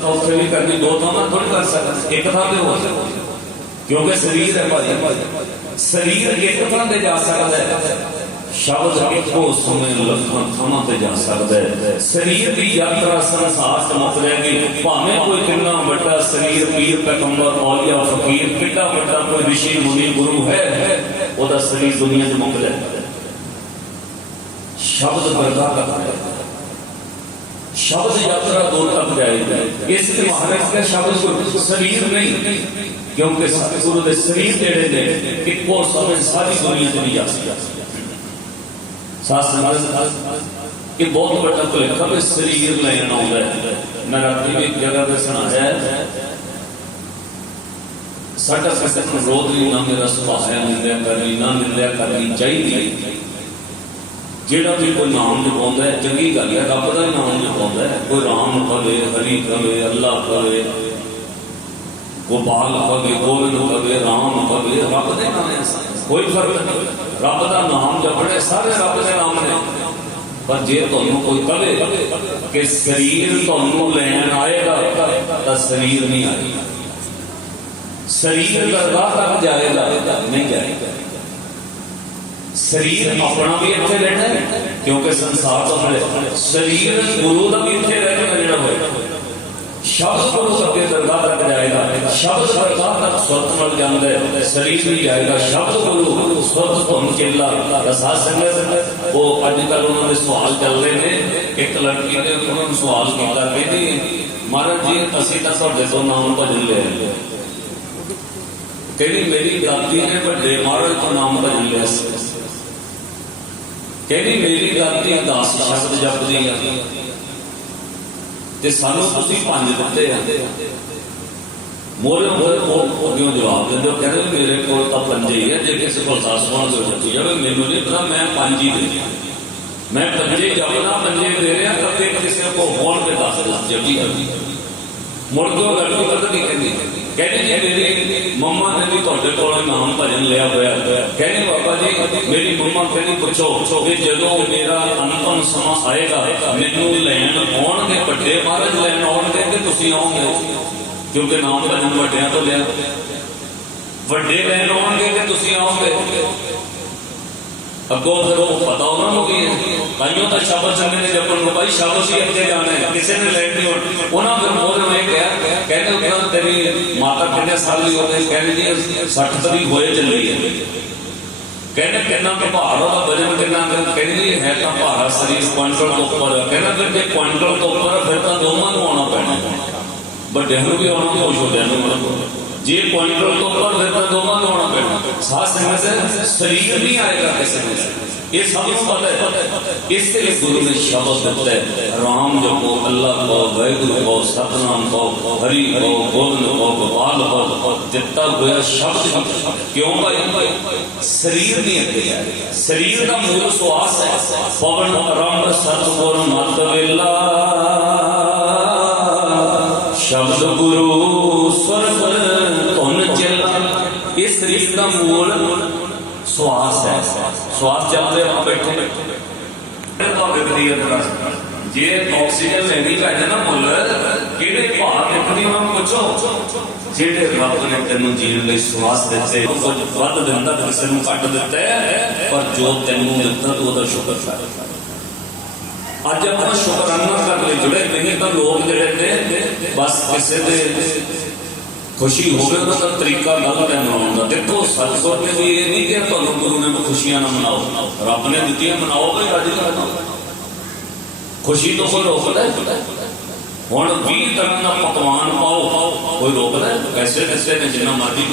نوکری نہیں کرنی دو تھا تھوڑی کر سکتا ایک تھا ہو۔ کیونکہ سریر ہے بھائی۔ سریر ایک تھا تے جا سکتا ہے۔ شبد ایکو سمے لکھاں تھاں تے جا سکتا ہے۔ سریر دی یاترا سنسار چمک رہے گی بھاویں کوئی کنا بڑا سریر پیر پیغمبر، اولیاء، فقیر کڈا بڑا کوئی رشی، منی، گرو ہے۔ او دا سریر دنیا چمک رہے شبد بردا کرتا ہے۔ شبز یاترا دو تک جائے گی اس کے مہارت کے شبز کو سریر نہیں، کیونکہ ساتھ سورت سریر جڑے نے کہ کو سمجھ ساری دنیا تو نہیں ساتھ سکتا۔ ساتھ سمجھ یہ بہت بڑا تو لکھا میں سریر نہ ہوں گے میں رکھتی میں ایک جگہ پہ سنا ہے۔ سٹا سٹا روز لینا میرا صبح ہے ملیا کرنی نہ ملیا کرنی چاہیے جیڑا بھی کوئی نام لکھا ہے، چنگی گل ہے، رب کا ہی نام لکھا ہے۔ کوئی رام کرے ہری کرے اللہ کرے گوپال کرے گوبند کرے رام کرے رب دے نام کوئی فرق نہیں۔ رب کا نام جپنے سارے رب کے نام نے۔ پر جی تمہیں کوئی کہے کہ سریر تمہیں لین آئے گا تو سریر نہیں آئے گا۔ سریر درگاہ تک جائے گا، نہیں جائے گا۔ ਸਰੀਰ ਆਪਣਾ ਵੀ ਇੱਥੇ ਰਹਿਣਾ ਕਿਉਂਕਿ ਸੰਸਾਰ ਤੋਂ ਹਲੇ ਸਰੀਰ ਗੁਰੂ ਦਾ ਵੀ ਇੱਥੇ ਰਹਿ ਕੇ ਜਿਹੜਾ ਹੋਏਗਾ ਸ਼ਬਦ ਗੁਰੂ ਅੱਗੇ ਦਰਗਾਹ ਤੱਕ ਜਾਏਗਾ, ਸ਼ਬਦ ਦਰਗਾਹ ਤੱਕ ਸੁਰਤ ਮਿਲ ਜਾਂਦਾ ਹੈ, ਸਰੀਰ ਵੀ ਜਾਏਗਾ, ਸ਼ਬਦ ਗੁਰੂ ਸੁਰਤ ਤੋਂ ਚਿੱਲਾ ਰਸਾ ਸੰਗਤ ਉਹ ਅੱਜ ਕੱਲ ਉਹਨਾਂ ਦੇ ਸਵਾਲ ਚੱਲ ਰਹੇ ਨੇ, ਇੱਕ ਲੜਕੀ ਨੇ ਉਹਨਾਂ ਨੂੰ ਸਵਾਲ ਕੀਤਾ ਕਹਿੰਦੀ ਮਹਾਰਾਜ ਜੀ, ਅਸੀਂ ਤਾਂ ਤੁਹਾਡੇ ਤੋਂ ਨਾਮ ਭਜਨ ਲਿਆ ਕਹਿੰਦੀ, ਮੇਰੀ ਦਾਦੀ ਨੇ ਵੱਡੇ ਮਹਾਰਾਜ ਤੋਂ ਨਾਮ ਭਜਨ ਲਿਆ ਸੀ। ਕਹਿੰਦੀ ਮੇਰੀ ਦਾਦੀ 10 ਸ਼ਬਦ ਜਪਦੀ ਆ? ਤੇ ਸਾਨੂੰ ਤੁਸੀਂ ਪੰਜ ਦਿੱਤੇ ਆ। ਮੋਰੇ ਮੋਰੇ ਉਹ ਕਿਉਂ ਜਵਾਬ ਦਿੰਦੇ ਹੋ, ਕਹਿੰਦੇ ਮੇਰੇ ਕੋਲ ਤਾਂ ਪੰਜ ਹੀ ਆ, ਜੇ ਕਿਸੇ ਕੋਲ 10 ਹੋਣ ਤਾਂ ਜਪੀ ਜਾਵੇ। ਮੈਨੂੰ ਨਹੀਂ ਪਤਾ, ਮੈਂ ਪੰਜ ਹੀ ਦੇ ਮੈਂ ਪੰਜੇ ਜਪਦਾ, ਪੰਜੇ ਦੇ ਰਿਹਾ ਕਦੇ ਕਿਸੇ ਕੋ ਹੋਣ ਤੇ 10 ਜਪੀ ਜਾਂਦੀ ਮੁੜ ਕੇ ਉਹ ਲੜਕੀ ਪਤਾ ਕੀ ਕਹਿੰਦੀ। ਕਹਿੰਦੀ ਜੇ, ਮੇਰੀ ਮੰਮਾ ਨੇ ਵੀ ਤੁਹਾਡੇ ਕੋਲ ਨਾਮ ਭਜਨ ਲਿਆ ਹੋਇਆ। ਕਹਿੰਦੀ, ਬਾਬਾ ਜੀ, ਮੇਰੀ ਮੰਮਾ ਕਹਿੰਦੀ, ਪੁੱਛੋ ਕਿ ਜਦੋਂ ਮੇਰਾ ਅੰਤਮ ਸਮਾਂ ਆਏਗਾ, ਮੈਨੂੰ ਲੈਣ ਆਉਣਗੇ, ਵੱਡੇ ਮਹਾਰਾਜ ਲੈਣ ਆਉਣਗੇ ਕਿ ਤੁਸੀਂ ਆਓਗੇ? ਕਿਉਂਕਿ ਨਾਮ ਭਜਨ ਵੱਡਿਆਂ ਤੋਂ ਲਿਆ। ਵੱਡੇ ਲੈਣ ਆਉਣਗੇ ਤੇ ਤੁਸੀਂ ਆਓਗੇ? ਅੱਗੋਂ ਫਿਰ ਉਹ ਪਤਾ ਉਹਨਾਂ ਨੂੰ ਕੀ ਹੈ। ਭਾਈਓ ਤਾਂ ਸ਼ਬਦ ਚੰਗੇ ਨੇ ਜਪਣ ਨੂੰ ਭਾਈ ਸ਼ਬਦ ਹੀ ਅੱਗੇ ਜਾਣਾ ਹੈ ਕਿਸੇ ਨੇ ਲੈਣ ਨਹੀਂ ਹੋਣੀ ਉਹਨਾਂ ਫਿਰ ਮੋਹ ਨੂੰ ਕਿਹਾ ਕਹਿੰਦੇ ਉਹ ਮਾਤਾ ਕਿੰਨੇ ਸਾਲ ਦੀ ਹੋ ਗਈ, ਕਹਿੰਦੀ 60 ਤਰੀ ਹੋਏ ਚੱਲੀ ਹੈ। ਕਹਿੰਦੇ ਕਿੰਨਾ ਕੁ ਭਾਰ ਉਹਦਾ ਵਜਨ ਕਿੰਨਾ ਕਹਿੰਦੀ ਹੈ ਤਾਂ ਭਾਰਾ ਸਰੀਰ ਕੁਆਂਟਲ ਤੋਂ ਉੱਪਰ। ਕਹਿੰਦਾ ਫਿਰ ਜੇ ਕੁਆਂਟਲ ਤੋਂ ਉੱਪਰ ਫਿਰ ਤਾਂ ਦੋਵਾਂ ਨੂੰ ਆਉਣਾ ਪੈਣਾ। ਵੱਡਿਆਂ ਨੂੰ ਵੀ ਆਉਣਾ ਤੇ ਛੋਟਿਆਂ ਨੂੰ ਜੇ ਕੁਇੰਟਲ ਤੋਂ ਉੱਪਰ, ਫਿਰ ਤਾਂ ਦੋਵਾਂ ਨੂੰ ਆਉਣਾ ਪੈਣਾ। ਸਾਹ ਸੰਗਤ ਸਰੀਰ ਨਹੀਂ ਆਏਗਾ ਕਿਸੇ ਨੂੰ। سب اس کے شبد رام جپو اللہ کو ویگرو کو ستنام کو، ہری کو گوند شبد کیوں رم ست گور شبد گرو سر تن اس سریر کا مول۔ ਸਵਾਸ ਹੈ। ਸਵਾਸ ਚੱਲਦੇ ਆਪਾਂ ਬੈਠੇ। ਤੁਹਾਡੇ ਦੀ ਅੰਦਰ ਜੇ ਆਕਸੀਜਨ ਲੈਣੀ ਪੈਣਾ ਨਾ ਮੁੱਲ, ਕਿਹੜੇ ਭਾਅ ਦੇਖਦੀ ਉਹਨਾਂ ਨੂੰ ਪੁੱਛੋ। ਜਿਹੜੇ ਰੱਬ ਨੇ ਤੈਨੂੰ ਜੀਣ ਲਈ ਸਵਾਸ ਦਿੱਤੇ ਕੁਝ ਵੱਧ ਦਿੰਦਾ, ਕਿਸੇ ਨੂੰ ਘੱਟ ਦਿੱਤਾ ਪਰ ਜੋ ਤੈਨੂੰ ਦਿੱਤਾ ਤੂੰ ਉਹਦਾ ਸ਼ੁਕਰ ਕਰ। ਅੱਜ ਆਪਾਂ ਸ਼ੁਕਰਾਨਾ ਕਰਨ ਲਈ ਜੁੜੇ, ਨਹੀਂ ਤਾਂ ਲੋਕ ਜਿਹੜੇ ਨੇ, ਬਸ ਕਿਸੇ ਦੇ ਖੁਸ਼ੀ ਹੋਵੇ ਉਹਦਾ ਤਾਂ ਤਰੀਕਾ ਗਲਤ ਹੈ ਮਨਾਉਣ ਦਾ। ਦੇਖੋ, ਸਤਿਗੁਰ ਨੇ ਵੀ ਇਹ ਨਹੀਂ ਕਿ ਤੁਹਾਨੂੰ ਗੁਰੂ ਨੇ ਖੁਸ਼ੀਆਂ ਨਾ ਮਨਾਓ। ਰੱਬ ਨੇ ਦਿੱਤੀਆਂ ਮਨਾਓ ਵੀ ਅੱਜ ਖੁਸ਼ੀ ਤੋਂ ਕੋਈ ਰੋਕਦਾ ਹੈ ਹੁਣ 20 ਤਰ੍ਹਾਂ ਦਾ ਪਕਵਾਨ ਪਾਓ, ਕੋਈ ਰੋਕਦਾ ਹੈ ਐਸੇ ਪੈਸੇ ਨੇ, ਜਿੰਨਾ ਮਰਜ਼ੀ